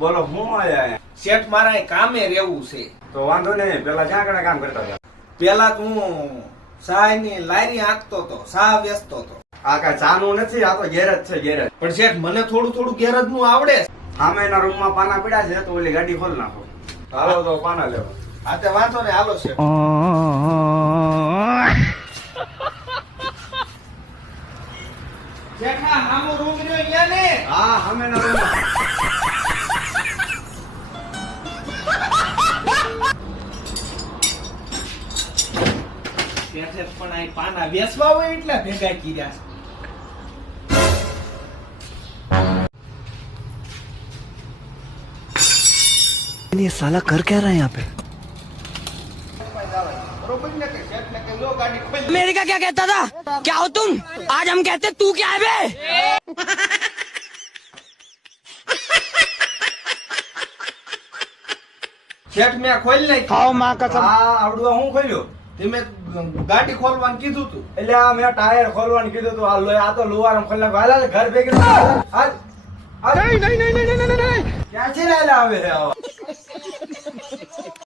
બોલો હું આયા શેઠ મારા કામે રહેવું છે. તો વાંધો નહીં, પેલા ક્યાં કણે કામ કરતા હતા? પેલા તો હું સાયની લારી આંકતો તો, સા વેચતો તો. આ કઈ ચાનું નથી, આ તો ગેરેજ છે, ગેરેજ. પણ શેઠ મને થોડું ગેરેજ નું આવડે. સામે એના રૂમ માં પાના પડ્યા છે, તો ઓલી ગાડી ખોલ નાખો. હાલો તો પાના લેવા. હા તે વાંધો ને, હાલો શેઠ. શેઠ આ હામો રૂમ રહ્યો અહીંયા ને. હા, સામે એના રૂમ માં. શેઠ પણ આ પાના વેચવા હોય એટલે ભેગા કર્યા છે. ये साला कर क्या रहा है यहाँ पे? બરોબર ને કે શેઠ ને કે લો ગાડી ખોલ. अमेरिका क्या कहता था? क्या हो तुम? आज हम कहते तू क्या है बे? શેઠ મેં ખોલી નાખી. खाओ माँ कसम. હા, આવડું હું ખોલ્યો. તે મેં ગાડી ખોલવાનું કીધું તું. એટલે આ મેં ટાયર ખોલવાનું કીધું તું. આ તો લુવારમ ખોલી નાખો. હાલ ઘર ભેગી હાલ. नहीं नहीं नहीं नहीं नहीं नहीं ક્યાંથી લાયેલા આવે છે આવા?